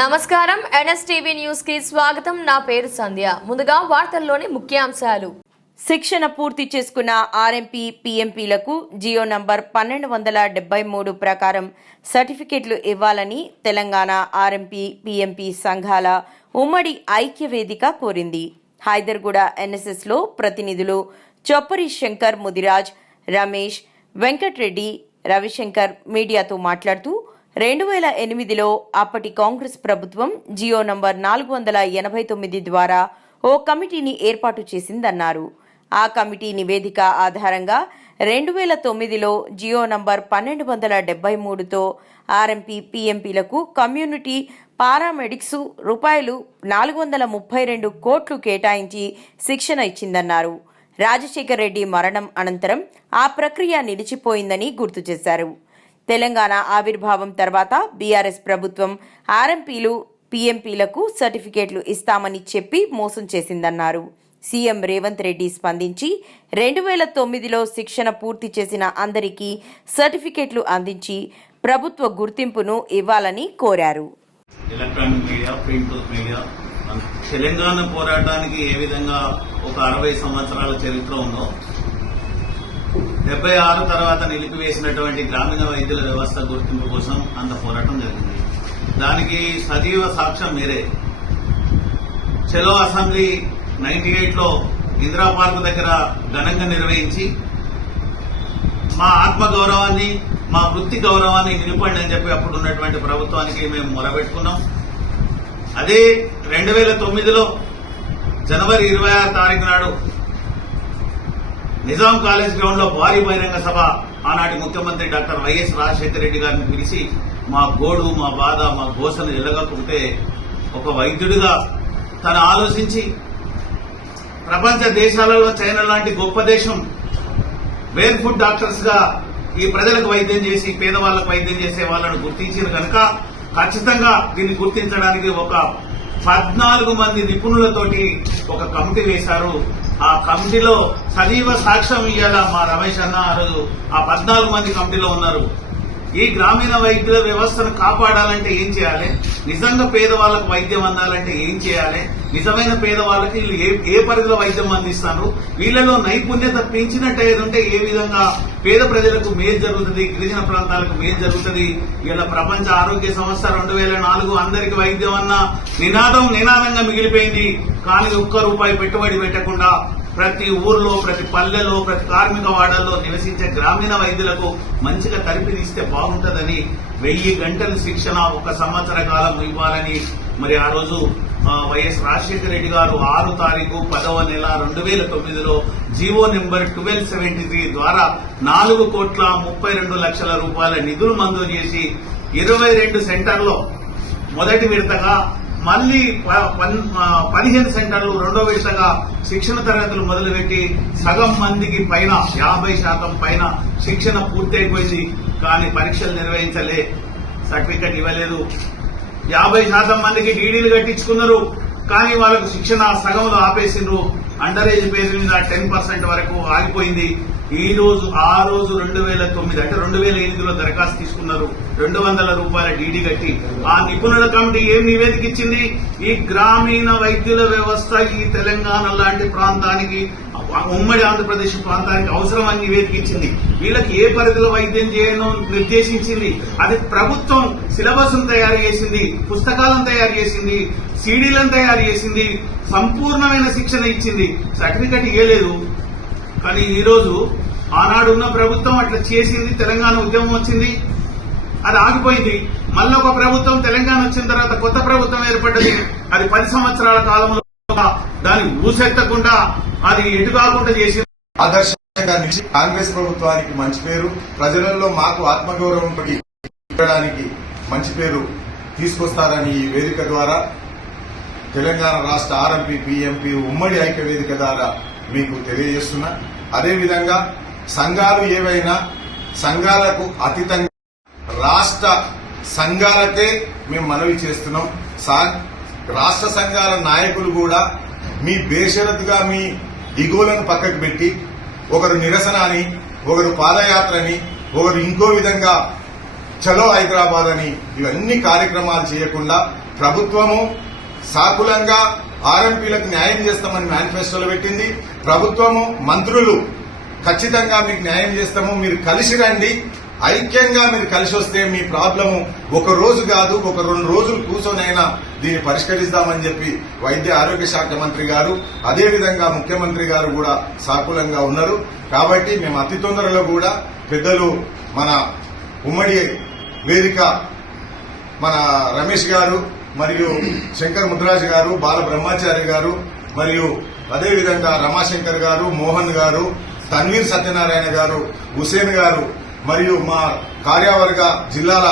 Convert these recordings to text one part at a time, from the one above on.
నమస్కారం. ఎన్ఎస్టీవీ న్యూస్కి స్వాగతం. నా పేరు సంధ్య. ముందుగా వార్తల్లోని ముఖ్యాంశాలు. శిక్షణ పూర్తి చేసుకున్న ఆర్ఎంపీ పీఎంపీలకు జియో నంబర్ పన్నెండు వందల డెబ్బై మూడు ప్రకారం సర్టిఫికెట్లు ఇవ్వాలని తెలంగాణ ఆర్ఎంపీ పీఎంపీ సంఘాల ఉమ్మడి ఐక్య వేదిక కోరింది. హైదర్గూడ ఎన్ఎస్ఎస్లో ప్రతినిధులు చొప్పరి శంకర్ ముదిరాజ్ రమేష్ వెంకట్రెడ్డి రవిశంకర్ మీడియాతో మాట్లాడుతూ రెండు వేల ఎనిమిదిలో అప్పటి కాంగ్రెస్ ప్రభుత్వం జియో నంబర్ నాలుగు వందల ఎనభై తొమ్మిది ద్వారా ఓ కమిటీని ఏర్పాటు చేసిందన్నారు. ఆ కమిటీ నివేదిక ఆధారంగా రెండు వేల తొమ్మిదిలో జియో నంబర్ పన్నెండు వందల డెబ్బై మూడుతో ఆర్ఎంపీ పీఎంపీలకు కమ్యూనిటీ పారామెడిక్స్ రూపాయలు నాలుగు వందల ముప్పై రెండు కోట్లు కేటాయించి శిక్షణ ఇచ్చిందన్నారు. రాజశేఖర్ రెడ్డి మరణం అనంతరం ఆ ప్రక్రియ నిలిచిపోయిందని గుర్తు చేశారు. తెలంగాణ ఆవిర్భావం తర్వాత బీఆర్ఎస్ ప్రభుత్వం ఆర్ఎంపీలు పీఎంపీలకు సర్టిఫికేట్లు ఇస్తామని చెప్పి మోసం చేసిందన్నారు. సీఎం రేవంత్ రెడ్డి స్పందించి రెండు వేల తొమ్మిదిలో శిక్షణ పూర్తి చేసిన అందరికీ సర్టిఫికేట్లు అందించి ప్రభుత్వ గుర్తింపును ఇవ్వాలని కోరారు. Electronic media print media Telangana పోరాటానికి ఏ విధంగా ఒక అరవై సంవత్సరాల చరిత్ర ఉందో డెబ్బై ఆరు తర్వాత నిలిపివేసినటువంటి గ్రామీణ వైద్యుల వ్యవస్థ గుర్తింపు కోసం అంత పోరాటం జరిగింది. దానికి సజీవ సాక్ష్యం మీరే. చెలో అసెంబ్లీ నైన్టీ ఎయిట్లో ఇందిరా పార్క్ దగ్గర ఘనంగా నిర్వహించి మా ఆత్మ గౌరవాన్ని మా వృత్తి గౌరవాన్ని నిలపండి అని చెప్పి అప్పుడు ఉన్నటువంటి ప్రభుత్వానికి మేము మొరబెట్టుకున్నాం అదే రెండు వేల తొమ్మిదిలో జనవరి ఇరవై ఆరు తారీఖు నాడు నిజాం కాలేజ్ గ్రౌండ్లో భారీ బహిరంగ సభ. ఆనాటి ముఖ్యమంత్రి డాక్టర్ వైఎస్ రాజశేఖర రెడ్డి గారిని పిలిచి మా గోడు మా బాధ మా గోసను ఎల్లగొక్కుంటే ఒక వైద్యుడిగా తను ఆలోచించి ప్రపంచ దేశాలలో చైనా లాంటి గొప్ప దేశం వేర్ ఫుడ్ డాక్టర్స్గా ఈ ప్రజలకు వైద్యం చేసి పేదవాళ్ళకు వైద్యం చేసే వాళ్ళను గుర్తించిన కనుక ఖచ్చితంగా దీన్ని గుర్తించడానికి ఒక పద్నాలుగు మంది నిపుణులతోటి ఒక కమిటీ వేశారు. ఆ కమిటీలో సజీవ సాక్ష్యం ఇయ్యాల మా రమేష్ అన్న ఆ రోజు? ఆ పద్నాలుగు మంది కమిటీలో ఉన్నారు. ఈ గ్రామీణ వైద్య వ్యవస్థను కాపాడాలంటే ఏం చేయాలి? నిజంగా పేదవాళ్ళకు వైద్యం అందాలంటే ఏం చేయాలి? నిజమైన పేదవాళ్ళకి వీళ్ళు ఏ ఏ పరిధిలో వైద్యం అందిస్తారు వీళ్ళలో నైపుణ్యత పెంచినట్టు ఏదంటే ఏ విధంగా పేద ప్రజలకు మేలు జరుగుతుంది గిరిజన ప్రాంతాలకు మేలు జరుగుతుంది. ఇలా ప్రపంచ ఆరోగ్య సంస్థ రెండు వేల నాలుగు అందరికి వైద్యం అన్న నినాదం నినాదంగా మిగిలిపోయింది. కానీ ఒక్క రూపాయి పెట్టుబడి పెట్టకుండా ప్రతి ఊర్లో ప్రతి పల్లెలో ప్రతి కార్మిక వాడల్లో నివసించే గ్రామీణ వైద్యులకు మంచిగా తరిపిదిస్తే బాగుంటుందని వెయ్యి గంటల శిక్షణ ఒక సంవత్సర కాలం ఇవ్వాలని మరి ఆ రోజు వైఎస్ రాజశేఖర రెడ్డి గారు ఆరు తారీఖు పదవ నెల రెండు వేల తొమ్మిదిలో GO number twelve seventy three ద్వారా నాలుగు కోట్ల ముప్పై రెండు లక్షల రూపాయల నిధులు మంజూరు చేసి ఇరవై రెండు సెంటర్లో మొదటి విడతగా మళ్ళీ ప- పన్- పదిహేను సెంటర్లు రెండో విడతగా శిక్షణ తరగతులు మొదలుపెట్టి సగం మందికి పైన యాభై శాతం పైన శిక్షణ పూర్తయిపోయింది. కానీ పరీక్షలు నిర్వహించలే. సర్టిఫికెట్ ఇవ్వలేదు. యాభై శాతం మందికి డీడీలు కట్టించుకున్నారు. కానీ వాళ్ళకు శిక్షణ సగంలో ఆపేసిండ్రు. అండర్ ఏజ్ పేరు మీద టెన్ పర్సెంట్ వరకు ఆగిపోయింది. ఈ రోజు ఆ రోజు రెండు వేల తొమ్మిది అంటే రెండు వేల ఎనిమిదిలో దరఖాస్తు తీసుకున్నారు. రెండు వందల రూపాయల డీడీ కట్టి. ఆ నిపుణుల కమిటీ ఏం నివేదిక ఇచ్చింది? ఈ గ్రామీణ వైద్యుల వ్యవస్థ ఈ తెలంగాణ లాంటి ప్రాంతానికి ఉమ్మడి ఆంధ్రప్రదేశ్ ప్రాంతానికి అవసరం అని నివేదిక ఇచ్చింది. వీళ్ళకి ఏ పరిధిలో వైద్యం చేయను నిర్దేశించింది. అది ప్రభుత్వం సిలబస్ తయారు చేసింది పుస్తకాలను తయారు చేసింది సీడీలను తయారు చేసింది సంపూర్ణమైన శిక్షణ ఇచ్చింది. సర్టిఫికెట్ ఇవ్వలేదు కానీ ఈరోజు ఆనాడున్న ఆనాడు ఉన్న ప్రభుత్వం అట్లా చేసింది తెలంగాణ ఉద్యమం వచ్చింది అది ఆగిపోయింది. మళ్ళీ ఒక ప్రభుత్వం తెలంగాణ వచ్చిన తర్వాత కొత్త ప్రభుత్వం ఏర్పడ్డది. అది పది సంవత్సరాల కాలంలో దాన్ని ఊసెత్తకుండా అది ఎటు కాకుండా చేసింది. ఆదర్శంగా నిలిచి కాంగ్రెస్ ప్రభుత్వానికి మంచి పేరు ప్రజలలో మాకు ఆత్మగౌరవం ఇవ్వడానికి మంచి పేరు తీసుకొస్తారని ఈ వేదిక ద్వారా తెలంగాణ రాష్ట్ర ఆర్ఎంపీ పీఎంపీ ఉమ్మడి ఐక్య వేదిక ద్వారా మీకు తెలియజేస్తున్నా. అదేవిధంగా సంఘాలు ఏవైనా సంఘాలకు అతీతంగా రాష్ట్ర సంఘాలకే మేము మనవి చేస్తున్నాం. రాష్ట్ర సంఘాల నాయకులు కూడా మీ బేషరతుగా మీ దిగువలను పక్కకు పెట్టి ఒకరు నిరసన అని ఒకరు పాదయాత్రని ఒకరు ఇంకో విధంగా చలో హైదరాబాద్ అని ఇవన్నీ కార్యక్రమాలు చేయకుండా ప్రభుత్వము సాకులంగా ఆర్ఎంపీలకు న్యాయం చేస్తామని మేనిఫెస్టోలో పెట్టింది. ప్రభుత్వము మంత్రులు ఖచ్చితంగా మీకు న్యాయం చేస్తాము. మీరు కలిసి రండి. ఐక్యంగా మీరు కలిసి వస్తే మీ ప్రాబ్లము ఒక రోజు కాదు ఒక రెండు రోజులు కూర్చొనైనా దీన్ని పరిష్కరిస్తామని చెప్పి వైద్య ఆరోగ్య శాఖ మంత్రి గారు అదేవిధంగా ముఖ్యమంత్రి గారు కూడా సాకులంగా ఉన్నారు. కాబట్టి మేము అతి తొందరలో కూడా పెద్దలు మన ఉమ్మడి వేదిక మన రమేష్ గారు మరియు శంకర్ ముద్రాజ్ గారు బాల బ్రహ్మాచార్య గారు మరియు అదేవిధంగా రమాశంకర్ గారు మోహన్ గారు తన్వీర్ సత్యనారాయణ గారు హుసేన్ గారు మరియు మా కార్యవర్గ జిల్లాల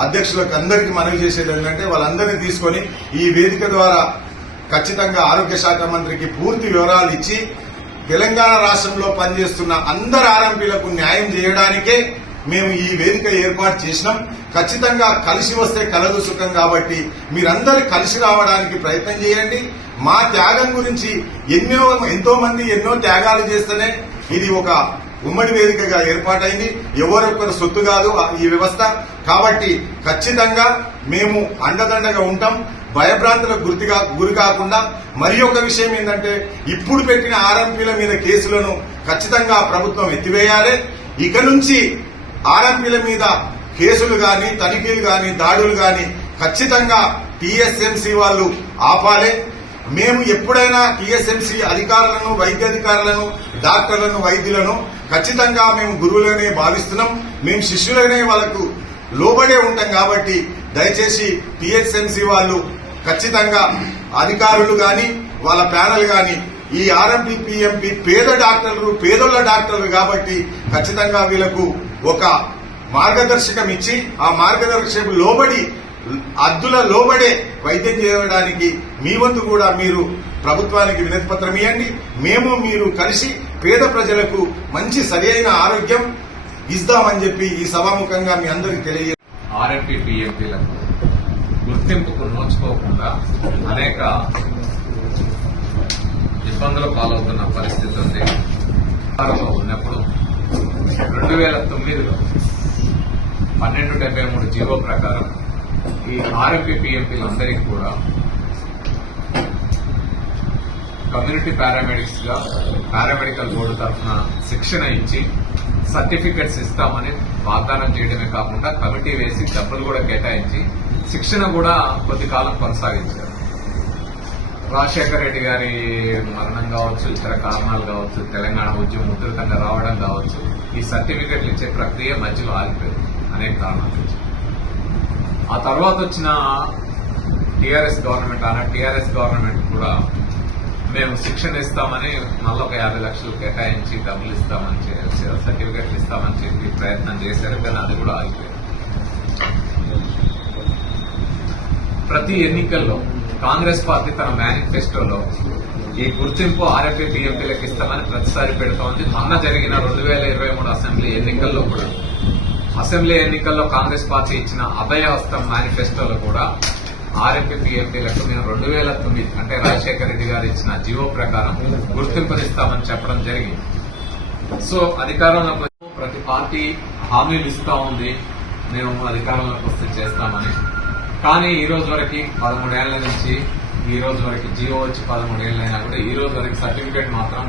అధ్యక్షులకు అందరికీ మనవి చేసేది ఏంటంటే వాళ్ళందరినీ తీసుకొని ఈ వేదిక ద్వారా ఖచ్చితంగా ఆరోగ్య శాఖ మంత్రికి పూర్తి వివరాలు ఇచ్చి తెలంగాణ రాష్ట్రంలో పనిచేస్తున్న అందరు ఆర్ఎంపీలకు న్యాయం చేయడానికే మేము ఈ వేదిక ఏర్పాటు చేసినాం. ఖచ్చితంగా కలిసి వస్తే కలదు సుఖం కాబట్టి మీరందరూ కలిసి రావడానికి ప్రయత్నం చేయండి. మా త్యాగం గురించి ఎన్నో ఎంతో మంది ఎన్నో త్యాగాలు చేస్తేనే ఇది ఒక ఉమ్మడి వేదికగా ఏర్పాటైంది. ఎవరొక్కరు సొత్తు కాదు ఈ వ్యవస్థ. కాబట్టి ఖచ్చితంగా మేము అండదండగా ఉంటాం. భయభ్రాంతులకు గుర్తిగా గురి కాకుండా మరి ఒక విషయం ఏంటంటే ఇప్పుడు పెట్టిన ఆర్ఎంపీల మీద కేసులను ఖచ్చితంగా ప్రభుత్వం ఎత్తివేయాలి. ఇక నుంచి ఆర్ఎంపీల మీద కేసులు గాని తనిఖీలు గాని దాడులు గాని ఖచ్చితంగా టీఎస్ఎంసీ వాళ్ళు ఆపాలి. మేము ఎప్పుడైనా టీఎస్ఎంసీ అధికారులను వైద్యాధికారులను డాక్టర్లను వైద్యులను ఖచ్చితంగా మేము గురువులనే భావిస్తున్నాం. మేము శిష్యులనే వాళ్ళకు లోబడే ఉంటాం కాబట్టి దయచేసి టీఎస్ఎంసీ వాళ్ళు ఖచ్చితంగా అధికారులు గాని వాళ్ళ ప్యానల్ గాని ఈ ఆర్ఎంపీ పిఎంపీ పేద డాక్టర్లు పేదోళ్ళ డాక్టర్లు కాబట్టి ఖచ్చితంగా వీళ్ళకు ఒక మార్గదర్శకం ఇచ్చి ఆ మార్గదర్శకం లోబడి అద్దుల లోబడే వైద్యం చేయడానికి మీ వంతు కూడా మీరు ప్రభుత్వానికి వినతి పత్రం ఇవ్వండి. మేము మీరు కలిసి పేద ప్రజలకు మంచి సరైన ఆరోగ్యం ఇస్తామని చెప్పి ఈ సభాముఖంగా మీ అందరికి తెలియ ఆర్ఎంపీ పిఎంపీలకు గుర్తింపుకు నోచుకోకుండా అనేక ఇబ్బందుల పాలవుతున్న పరిస్థితి ఉంది. ఉన్నప్పుడు రెండు వేల తొమ్మిదిలో పన్నెండు డెబ్బై మూడు జీవో ప్రకారం ఈ ఆర్ఎంపీ పిఎంపీలందరికీ కూడా కమ్యూనిటీ పారామెడిక్స్గా పారామెడికల్ బోర్డు తరఫున శిక్షణ ఇచ్చి సర్టిఫికెట్స్ ఇస్తామని వాగ్దానం చేయడమే కాకుండా కమిటీ వేసి డబ్బులు కూడా కేటాయించి శిక్షణ కూడా కొద్ది కాలం కొనసాగించారు. రాజశేఖర రెడ్డి గారి మరణం కావచ్చు ఇతర కారణాలు కావచ్చు తెలంగాణ ఉద్యమం ఉధృతంగా రావడం కావచ్చు ఈ సర్టిఫికెట్లు ఇచ్చే ప్రక్రియ మధ్యలో ఆగిపోయింది. అనేక కారణాలు ఆ తర్వాత వచ్చిన టీఆర్ఎస్ గవర్నమెంట్ అన్న టీఆర్ఎస్ గవర్నమెంట్ కూడా మేము శిక్షణ ఇస్తామని మళ్ళీ ఒక యాభై లక్షలు కేటాయించి డబ్బులు ఇస్తామని చే- సర్టిఫికెట్లు ఇస్తామని చెప్పి ప్రయత్నం చేశారు కానీ అది కూడా ఆగిపోయింది. ప్రతి ఎన్నికల్లో కాంగ్రెస్ పార్టీ తన మేనిఫెస్టోలో ఈ గుర్తింపు ఆర్ఎఫ్ఏ బిఎంపీలకు ఇస్తామని ప్రతిసారి పెడుతోంది మొన్న జరిగిన రెండు వేల ఇరవై మూడు అసెంబ్లీ ఎన్నికల్లో కూడా అసెంబ్లీ ఎన్నికల్లో కాంగ్రెస్ పార్టీ ఇచ్చిన అభయహస్తం మేనిఫెస్టోలో కూడా ఆర్ఎంపీ పిఎంపీలకు మేము రెండు వేల తొమ్మిది అంటే రాజశేఖర రెడ్డి గారు ఇచ్చిన జీవో ప్రకారం గుర్తింపునిస్తామని చెప్పడం జరిగింది. సో అధికారంలో ప్రతి పార్టీ హామీలు ఇస్తా ఉంది. మేము అధికారంలోకి వస్తే చేస్తామని కానీ ఈ రోజు వరకు పదమూడేళ్ళ నుంచి ఈ రోజు వరకు జియో వచ్చి పదమూడేళ్ళైనా కూడా ఈ రోజు వరకు సర్టిఫికేట్ మాత్రం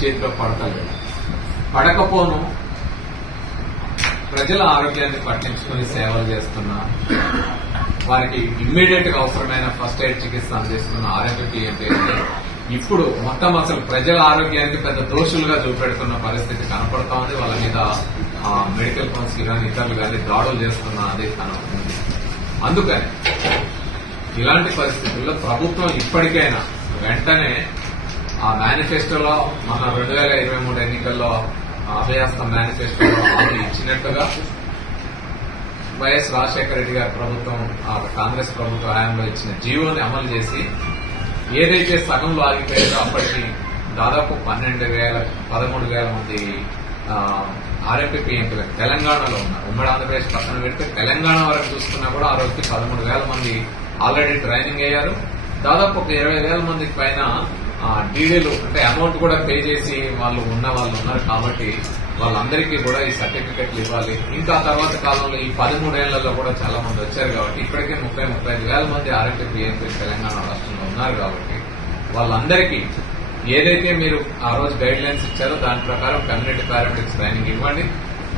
చేతిలో పడతలేదు. పడకపోను ప్రజల ఆరోగ్యాన్ని పట్టించుకుని సేవలు చేస్తున్న వారికి ఇమ్మీడియట్గా అవసరమైన ఫస్ట్ ఎయిడ్ చికిత్స అందిస్తున్న ఆరోగ్య అంటే ఇప్పుడు మొత్తం అసలు ప్రజల ఆరోగ్యానికి పెద్ద దోషులుగా చూపెడుతున్న పరిస్థితి కనపడతా ఉంది. వాళ్ళ మీద మెడికల్ కౌన్సిల్ కానీ ఇతరులు కానీ దాడులు చేస్తున్న అది కనపడుతుంది. అందుకని ఇలాంటి పరిస్థితుల్లో ప్రభుత్వం ఇప్పటికైనా వెంటనే ఆ మేనిఫెస్టోలో మన రెండు వేల ఇరవై మూడు ఎన్నికల్లో అభయాస్తం మేనిఫెస్టోలో హామీ ఇచ్చినట్టుగా వైఎస్ రాజశేఖర రెడ్డి గారి ప్రభుత్వం ఆ కాంగ్రెస్ ప్రభుత్వ హయాంలో ఇచ్చిన జీవోని అమలు చేసి ఏదైతే సగంలో ఆగిపోయారో అప్పటికి దాదాపు పన్నెండు వేల పదమూడు వేల మంది ఆర్ఎంపీ పిఎంపీలకు తెలంగాణలో ఉన్నారు ఉమ్మడి ఆంధ్రప్రదేశ్ పక్కన పెడితే తెలంగాణ వరకు చూసుకున్నా కూడా ఆ రోజుకి పదమూడు వేల మంది ఆల్రెడీ ట్రైనింగ్ అయ్యారు. దాదాపు ఒక ఇరవై వేల మందికి పైన డీడీలు అంటే అమౌంట్ కూడా పే చేసి వాళ్ళు ఉన్న వాళ్ళు ఉన్నారు కాబట్టి వాళ్ళందరికీ కూడా ఈ సర్టిఫికెట్లు ఇవ్వాలి. ఇంకా తర్వాత కాలంలో ఈ పదమూడేళ్ళలో కూడా చాలా మంది వచ్చారు కాబట్టి ఇప్పటికే ముప్పై ముప్పై ఐదు వేల మంది ఆరోగ్య పిఎంపీ తెలంగాణ రాష్ట్రంలో ఉన్నారు కాబట్టి వాళ్ళందరికీ ఏదైతే మీరు ఆ రోజు గైడ్ లైన్స్ ఇచ్చారో దాని ప్రకారం కమ్యూనిటీ పారామెటిక్స్ ట్రైనింగ్ ఇవ్వండి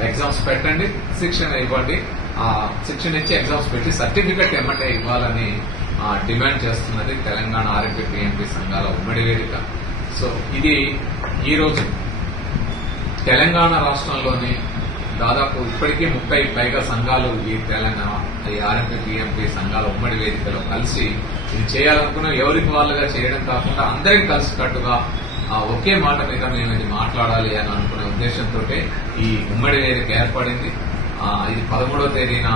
ఎగ్జామ్స్ పెట్టండి శిక్షణ ఇవ్వండి. ఆ శిక్షణ ఇచ్చి ఎగ్జామ్స్ పెట్టి సర్టిఫికెట్ ఏమంటే ఇవ్వాలని డిమాండ్ చేస్తున్నది తెలంగాణ ఆరోగ్య పిఎంపీ సంఘాల ఉమ్మడి వేదిక. సో ఇది ఈరోజు తెలంగాణ రాష్ట్రంలోని దాదాపు ఇప్పటికీ ముప్పై పైగా సంఘాలు ఈ తెలంగాణ ఈ ఆర్ఎంపీ పిఎంపీ సంఘాల ఉమ్మడి వేదికలో కలిసి ఇది చేయాలనుకున్న ఎవరికి వాళ్ళుగా చేయడం కాకుండా అందరికి కలిసికట్టుగా ఒకే మాట మీద మేము ఇది మాట్లాడాలి అని అనుకునే ఉద్దేశంతో ఈ ఉమ్మడి వేదిక ఏర్పడింది. ఇది పదమూడవ తేదీన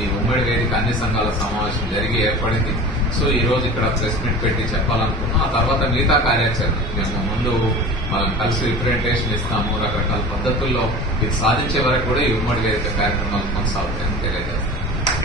ఈ ఉమ్మడి వేదిక అన్ని సంఘాల సమావేశం జరిగి ఏర్పడింది. సో ఈ రోజు ఇక్కడ ప్రెస్ మీట్ పెట్టి చెప్పాలనుకున్నాం. ఆ తర్వాత మిగతా కార్యాచరణ మేము ముందు మనం కలిసి రిప్రజెంటేషన్ ఇస్తాము. రకరకాల పద్ధతుల్లో ఇది సాధించే వరకు కూడా ఈ ఉమ్మడి వేదిక కార్యక్రమాలు కొనసాగుతాయి